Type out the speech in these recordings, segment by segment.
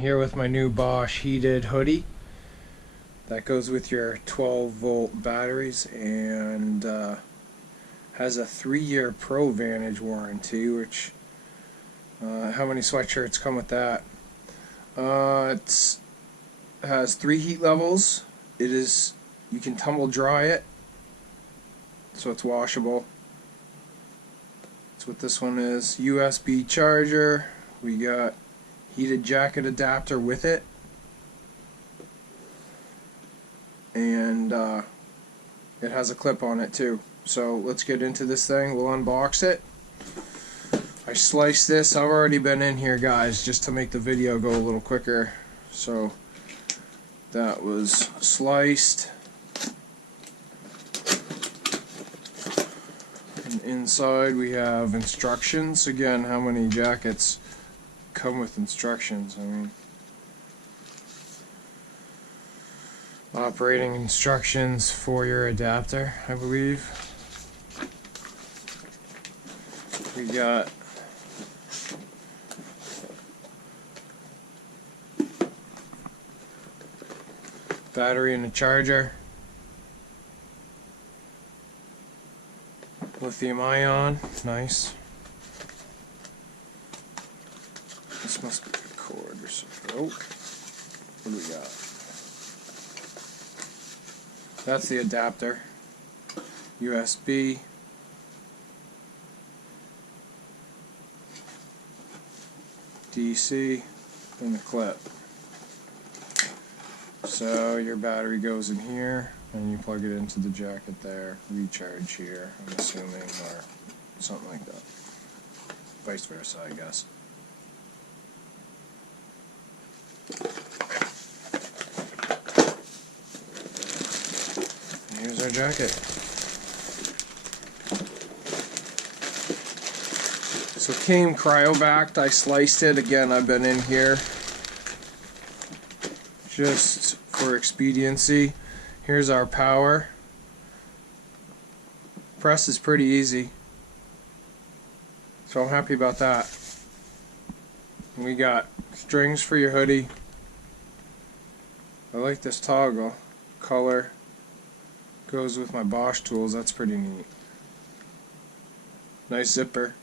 here with my new Bosch Heated Hoodie that goes with your 12-volt batteries and has a 3-year Pro Vantage warranty, which how many sweatshirts come with that? It has 3 heat levels. You can tumble dry it, so it's washable. That's what this one is. USB charger. We got heated jacket adapter with it, and it has a clip on it too. So let's get into this thing. We'll unbox it. I sliced this. I've already been in here, guys, just to make the video go a little quicker. So that was sliced. And inside we have instructions. Again, how many jackets come with instructions? I mean, operating instructions for your adapter, I believe. We got battery and a charger, lithium ion, nice. This must be a cord or something. Oh, what do we got? That's the adapter. USB. DC. And the clip. So your battery goes in here, and you plug it into the jacket there. Recharge here, I'm assuming, or something like that. Vice versa, I guess. Here's our jacket. So it came cryobacked. I sliced it. Again, I've been in here just for expediency. Here's our power. Press is pretty easy, so I'm happy about that. We got strings for your hoodie. I like this toggle color. Goes with my Bosch tools. That's pretty neat. Nice zipper.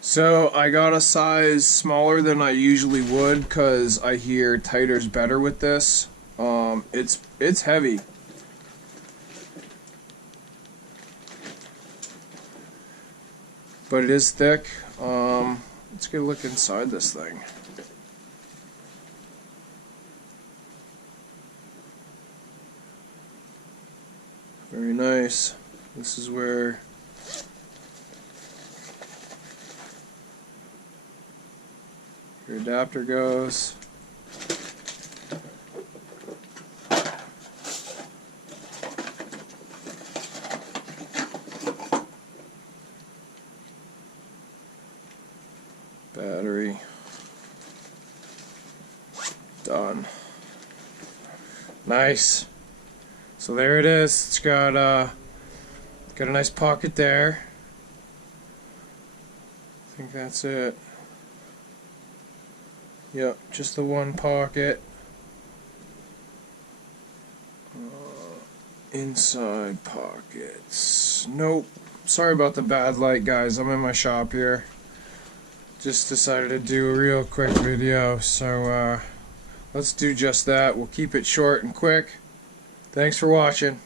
So I got a size smaller than I usually would because I hear tighter's better with this. It's heavy. But it is thick. Let's get a look inside this thing. Very nice. This is where your adapter goes. Battery. Done. Nice. So there it is. It's got a nice pocket there. I think that's it. Yep, just the one pocket. Inside pockets. Nope. Sorry about the bad light, guys. I'm in my shop here. Just decided to do a real quick video, so let's do just that. We'll keep it short and quick. Thanks for watching.